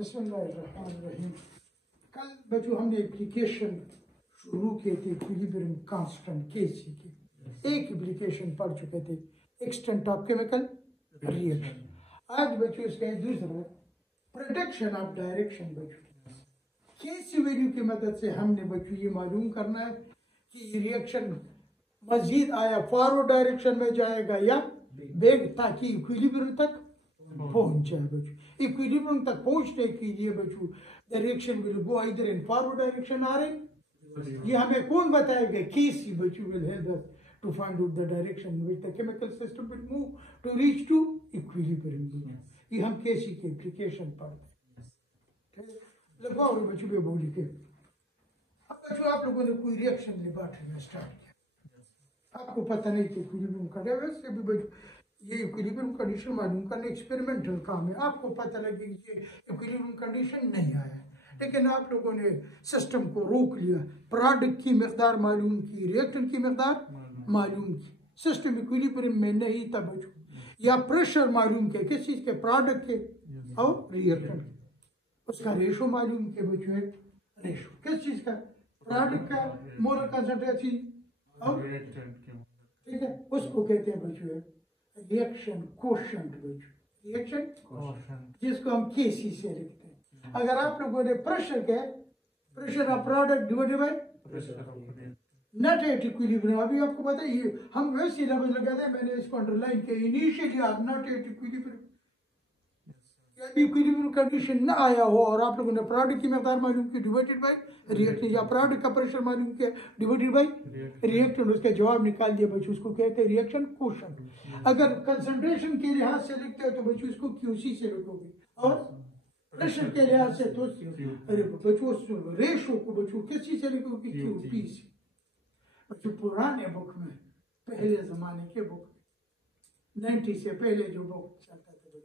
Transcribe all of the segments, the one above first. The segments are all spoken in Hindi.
बिस्मिल्लाहिर्रहमानिर्रहीम। कल बच्चों हमने एप्लीकेशन शुरू किए थे इक्विलिब्रियम कांस्टेंट केसी के, एक एप्लीकेशन पढ़ चुके थे, एक्सटेंट ऑफ केमिकल रिएक्शन। आज बच्चों इसका दूसरा प्रोटेक्शन ऑफ डायरेक्शन। बच्चों केसी वैल्यू की मदद से हमने बच्चों ये मालूम करना है कि रिएक्शन मजीद आया फॉरवर्ड डायरेक्शन में जाएगा या बैक, ताकि इक्विलिब्रियम तक पहुंच जाए। बच्चों इक्विलिब्रियम तक पहुंचने के लिए बच्चों the reaction will go either in forward direction और इन, ये हमें कौन बताएगा? केसी बच्चों will help us to find out the direction in which the chemical system will move to reach to equilibrium। ये हम केसी के एप्लीकेशन पढ़ते हैं। लगाओ बच्चों पे बोली के अब बच्चों आप लोगों ने कोई रिएक्शन लेबोरेटरी में स्टार्ट किया, आपको पता नहीं कि इक्विलिब्रियम का है। वैसे भी बच्चों ये इक्विलिब्रियम कंडीशन मालूम करना एक्सपेरिमेंटल काम है। आपको पता लगे कि इक्विलिब्रियम कंडीशन नहीं आया, लेकिन आप लोगों ने सिस्टम को रोक लिया, प्रोडक्ट की मकदार मालूम की, रिएक्टेंट की मकदार मालूम की, सिस्टम इक्विलिब्रियम में नहीं था बच्चों, या प्रेशर मालूम किया किस चीज के, प्रोडक्ट के और रिएक्टेंट के, उसका रेशो मालूम किया बच्चों, रेशो किस चीज का, प्रोडक्ट का मोलर कंसंट्रेशन और ठीक है, उसको कहते हैं बच्चों रिएक्शन कोशेंट। बच्चों रिएक्शन कोशेंट जिसको हम केसी से लिखते हैं। अगर आप लोगों ने प्रेशर के, pressure of product divided by not at equilibrium, अभी आपको पता है ये हम वैसे लफ्ज लगाते हैं, मैंने इसको अंडरलाइन किया, initially are not at equilibrium, equilibrium condition ना आया हो और आप लोगों ने प्रोडक्ट की मकदार मालूम की डिवाइडेड बाय रिएक्टेंट, या प्रोडक्ट का प्रेशर मालूम किया डिवाइडेड बाय रिएक्टेंट, उसका जवाब निकाल दिया बच्चों, उसको कहते हैं रिएक्शन कोशेंट। अगर कंसंट्रेशन के लिहाज से लिखते हो तो बच्चों इसको क्यूसी से लिखोगे, और प्रेशर के लिहाज से तो बच्चों रेशो को बच्चों किस चीज से लिखोगे, क्यूपी से। बच्चों पुराने बुक में, पहले जमाने के बुक में, 90 से पहले जो बुक चलता था बच्चों,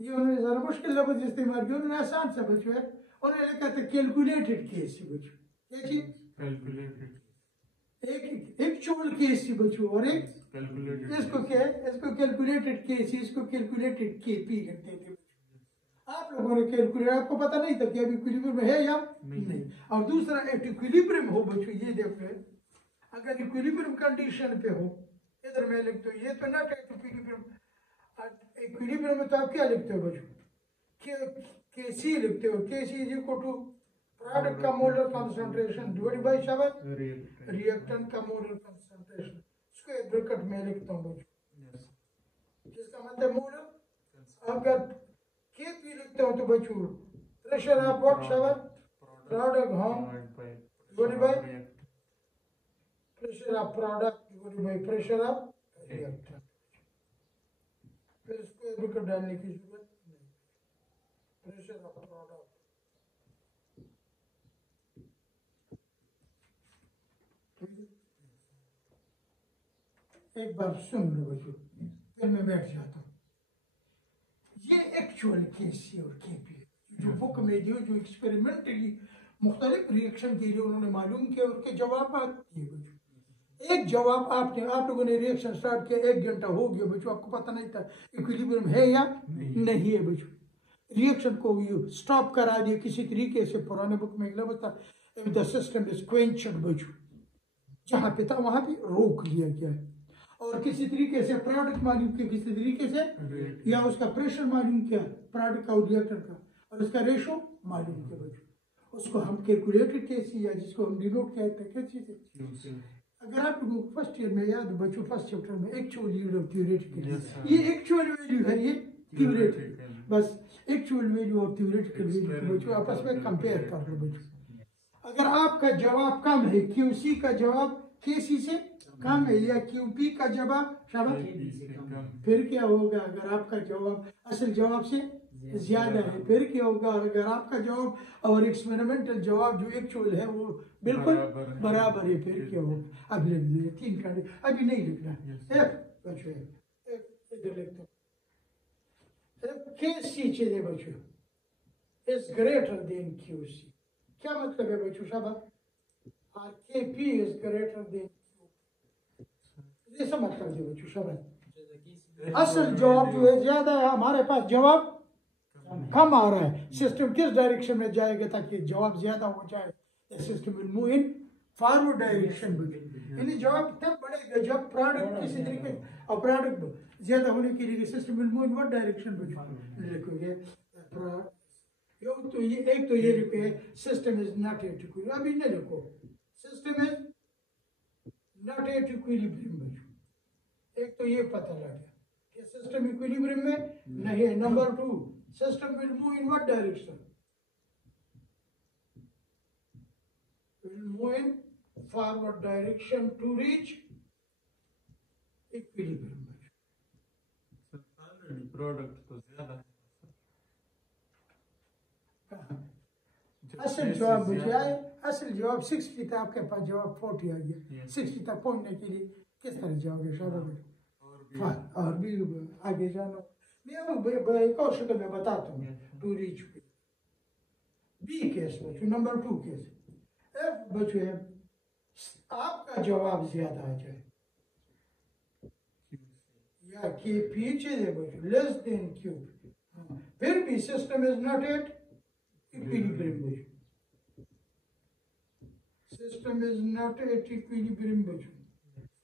ये उन्होंने जरा मुश्किल लफ्ज इस्तेमाल किया, उन्होंने आसान सा बच्चों है, उन्होंने लिखा था कैलकुलेटेड केस बच्चों, क्या चीज कैलकुलेटेड, एक एक्चुअल केस बच्चों और एक इसको क्या है, इसको कैलकुलेटेड केस, इसको कैलकुलेटेड केपी लिखते थे। आप लोगों ने कैलकुलेट, आपको पता नहीं था कि अभी इक्विलिब्रियम है या नहीं। और दूसरा एक इक्विलिब्रियम हो बच्चों, ये देखो अगर इक्विलिब्रियम कंडीशन पे हो, इधर मैं लिखता हूँ ये तो नॉट एट इक्विलिब्रियम, इक्विलिब्रियम में तो आप क्या लिखते हो बच्चों, केसी लिखते हो, केसी इज इक्वल टू प्रोडक्ट का मोलर कंसंट्रेशन डिवाइडेड बाय शाबाश रिएक्टेंट का मोलर कंसंट्रेशन, इसको एक ब्रैकेट में लिखता हूँ बच्चों, जिसका मतलब मोलर। अगर केपी लिखते हो तो बच्चों प्रेशर ऑफ व्हाट शाबाश प्रोडक्ट हम divided by pressure of product divided by pressure of reactant. फिर इसको एक ब्रैकेट डालने की जरूरत नहीं, प्रेशर ऑफ प्रोडक्ट एक बार सुन लो बच्चों, फिर मैं बैठ जाता हूँ। ये एक्चुअल केसी और केपी जो बुक में जो एक्सपेरिमेंटली मुख्तलिफ रिएक्शन के लिए उन्होंने मालूम किया, उनके जवाब दिए बच्चों। एक जवाब आप लोगों ने रिएक्शन स्टार्ट किया, 1 घंटा हो गया बच्चों, आपको पता नहीं था इक्विलिब्रियम है या नहीं है बच्चों, रिएक्शन को स्टॉप करा दिया किसी तरीके से। पुराने बुक में लफ्ज था द सिस्टम इज क्वेंच्ड बच्चों, जहाँ पे था वहां पे रोक लिया गया है, और किसी तरीके से प्रोडक्ट मालूम किया, किसी तरीके से या उसका प्रेशर मालूम किया प्रोडक्ट का और रिएक्टेंट का, और उसका रेशो मालूम किया बच्चों, उसको हम कैलकुलेटेड केसी या जिसको हम डिनोट कहते हैं क्या चीज है। अगर आप लोगों को फर्स्ट ईयर में याद बच्चों, फर्स्ट चैप्टर में एक्चुअल वैल्यू और थ्योरेटिकल, ये एक्चुअल वैल्यू है, ये थ्योरेटिकल, बस एक्चुअल वैल्यू और थ्योरेटिकल वैल्यू बच्चों आपस में कंपेयर कर लो बच्चों। अगर आपका जवाब कम है, क्यूसी का जवाब केसी से कम है, या क्यूपी का जवाब शाबाश, फिर क्या होगा? अगर आपका जवाब असल जवाब से ज्यादा है, फिर क्या होगा? अगर आपका जवाब और एक्सपेरिमेंटल जवाब जो एक्चुअल है वो बिल्कुल बराबर है, फिर क्या होगा? अब लिख दीजिए 3 का, अभी नहीं लिखना, इधर लिखता हूँ केसी चीजें बच्चों इज ग्रेटर देन क्यूसी। क्या मतलब है बच्चों शाबाश? और केपी इज ग्रेटर देन, ऐसा मतलब है बच्चों शाबाश। असल जवाब जो है ज्यादा है, हमारे पास जवाब कम आ रहा है, सिस्टम किस डायरेक्शन में जाएगा ताकि जवाब ज्यादा हो जाए, system will move in forward direction. यानी जवाब तब बढ़ेगा जब प्रोडक्ट किसी तरीके और प्रोडक्ट ज्यादा होने के लिए system will move in what direction लिखोगे। तो ये एक तो ये लिखे system is not at equilibrium, अभी न लिखो system is not at equilibrium, एक तो ये पता लग गया कि सिस्टम इक्विलिब्रियम में नहीं है। Number 2, system will move in what direction, will move in forward direction to reach equilibrium. Product तो ज्यादा है, असल जवाब मुझे आए, असल जवाब 60 था, आपके पास जवाब 40 आ गया। 60 तक पहुंचने के लिए किस तरह जाओगे शाबाश, और भी आगे जानो। मैं एक और शक्ल में बताता हूँ टू रीच बी केस बच्चों। नंबर 2 केस एफ बच्चों है, आपका जवाब ज्यादा आ जाए या के पीछे दे बच्चों लेस देन क्यू, फिर भी system is not at equilibrium, system is not at equilibrium बच्चों।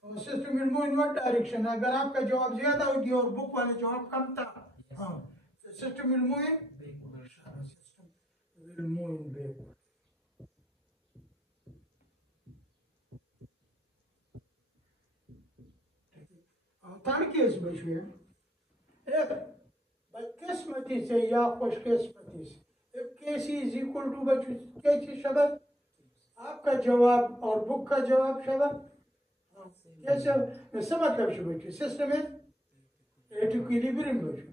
और system will move in what direction, अगर आपका जवाब ज्यादा हो गया और बुक वाले जवाब कम था, हाँ system will move in backward. Third case बच्चों बदकिस्मती से या खुशकिस्मती से, if KC is equal to बच्चों क्या चीज शब्द, आपका जवाब और बुक का जवाब शब्द कैसे, समझ कर बच्चों सिस्टम है एट इक्विलिब्रियम बच्चों।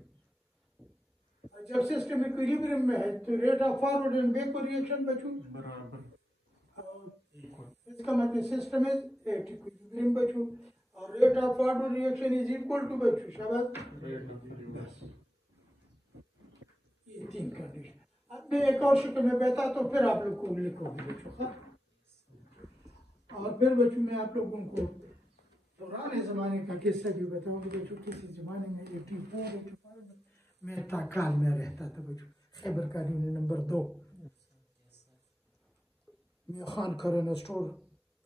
जब सिस्टम इक्विलिब्रियम में है तो rate of forward and backward reaction बच्चों बराबर, इसका मतलब सिस्टम है एट इक्विलिब्रियम बच्चों और rate of forward reaction is equal to बच्चों शब्द। ये 3 कंडीशन। अब मैं एक और शक्ल में बैठा तो फिर आप लोग को लिखोगे बच्चों, और फिर बच्चों मैं आप लोगों को पुराने ज़माने का किस्सा भी बताऊंगा बच्चों। किसी ज़माने में 84 मैं ताकाल में रहता था बच्चों, खैबर कालीन नंबर 2 में खान करन स्टोर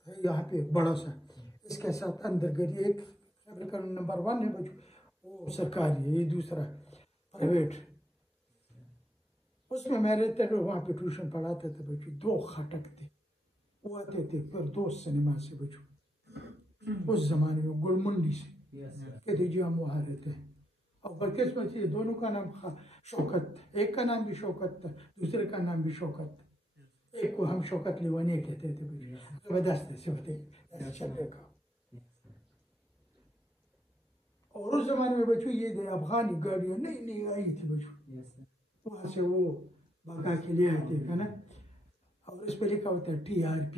है यहाँ पे एक बड़ा सा, इसके साथ अंदर गली एक खैबर कालीन नंबर 1 है बच्चों, वो सरकारी है, ये दूसरा प्राइवेट। उसमें मैं रहते थे, वहाँ पे ट्यूशन पढ़ाते थे बच्चों। 2 खटक थे, वो आते थे फिरदौस सिनेमा से बच्चों, उस जमाने में गुलमुंडी से, कहते जी हम वहाँ रहते हैं। और बदकिस्मत से दोनों का नाम शौकत, एक का नाम भी शौकत था, दूसरे का नाम भी शौकत था। एक को हम शौकत लिवानी कहते थे बच्चों, जबरदस्त से होते चलने का। और उस जमाने में बच्चों ये अफगानी गाड़ियाँ नई नई आई थी बच्चों, वहाँ से वो भगा के ले आते थे ना, और इस पर लिखा होता है TRP,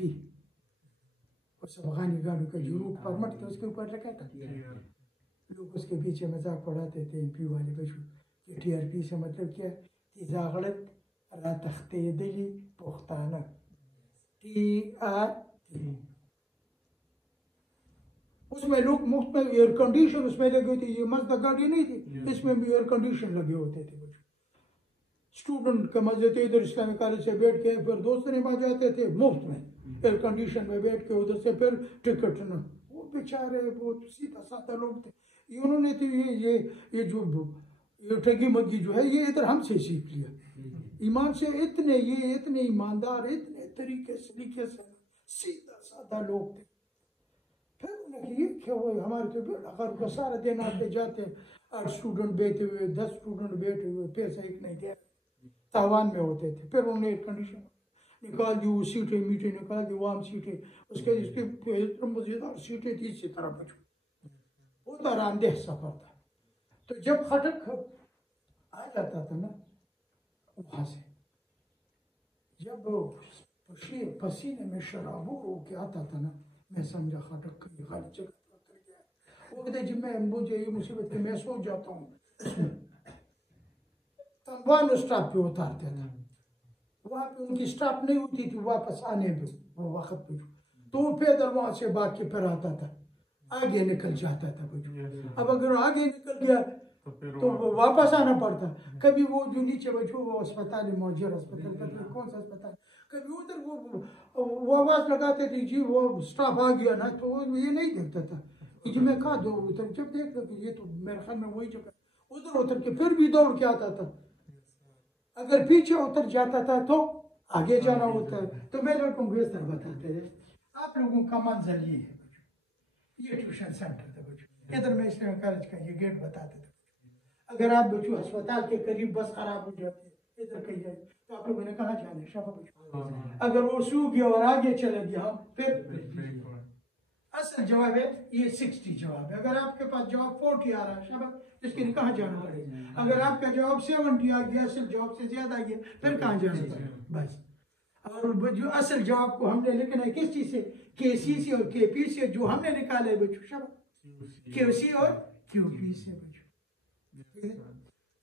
उस अफगानी गाड़ी का जो रूट परमिट था उसके ऊपर लिखा था। लोग उसके पीछे मजाक पढ़ाते थे MP वाले बच्चों कि TRP से मतलब क्या, तिजागलत रातख्ते दिली पुख्ताना, TRP। उसमें लोग मुफ्त में एयर कंडीशन उसमें लगे थे, ये मजदा गाड़ी नहीं थी, इसमें भी एयर कंडीशन लगे होते थे बच्चों। स्टूडेंट का मजे थे, इधर इस्लामिक कॉलेज से बैठ के फिर दोस्त ने बात जाते थे मुफ्त में एयर कंडीशन में बैठ के, उधर से फिर टिकट न। वो बेचारे बहुत सीधा साधा लोग थे, उन्होंने तो ये जो ठगी मगी जो है ये इधर हमसे सीख लिया। ईमान से इतने ईमानदार, इतने तरीके से सीधा साधा लोग थे। फिर उन्हें ये क्या हुआ, हमारे तो अगर को सारा दिन आते जाते 8 स्टूडेंट बैठे हुए, 10 स्टूडेंट बैठे हुए, पैसा एक नहीं दिया, तावान में होते थे। फिर उन्होंने एयर कंडीशन निकाल दी, वो सीटें मीटें निकाल दी, वाम सीटें, उसके मजेदार सीटें थी इसी तरह बचो, बहुत आरामदेह सफर था। तो जब खटक आ जाता था ना वहाँ से, जब पसीने में शराबों हो के आता था ना, मैं समझा खटक खाली जगह कर गया। वो कहते जी मुझे ये मुसीबत है, मैं सो जाता हूँ। तंबान स्टॉप पे उतारते था, वहाँ पे उनकी स्टॉप नहीं होती थी वापस आने पे वो वक्त पे, तो वो पैदल वहाँ से भाग के फिर आता था, आगे निकल जाता था बच्चों। अब अगर आगे निकल गया तो फिर तो वो वापस आना पड़ता। कभी वो जो नीचे बच्चों वो अस्पताल है, मौजूद अस्पताल का कौन सा अस्पताल, कभी उधर वो आवाज लगाते थे जी वो स्टाफ आ गया ना, तो वो ये नहीं देखता था कि मैं कहा दो उतर, जब देखता कि ये तो मेरे ख्याल में वही जगह, उधर उतर के फिर भी दौड़ के आता था। अगर पीछे उतर जाता था तो आगे जाना होता है। तो मैं लड़कों को इस तरह बताते थे। आप लोगों का मंजर ये है बच्चों, ये ट्यूशन सेंटर था बच्चों, इधर मैं इस्लामिक कॉलेज का ये गेट बताते थे। अगर आप बच्चों अस्पताल के करीब बस खराब हो जाती है इधर कहीं जाए तो आप लोगों ने कहाँ जाना है शाफा बच्चों। अगर वो सूख गया और आगे चले गया फिर असल जवाब है ये 60 जवाब है। अगर आपके पास जवाब 40 आ रहा है शाबाश, इसके लिए कहाँ जाना पड़ेगा। अगर आपका जवाब 70 आ गया, असल जवाब से ज्यादा आ गया, फिर कहाँ जाना पड़ेगा बस। और जो असल जवाब को हमने लिखना है किस चीज से, केसी से और केपी से, जो हमने निकाला है बच्चों शाबाश, क्यूसी और क्यूपी से बच्चों।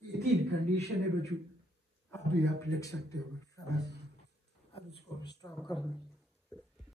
ये 3 कंडीशन है बच्चों, अब भी आप लिख सकते हो। अब इसको स्टॉप कर दो।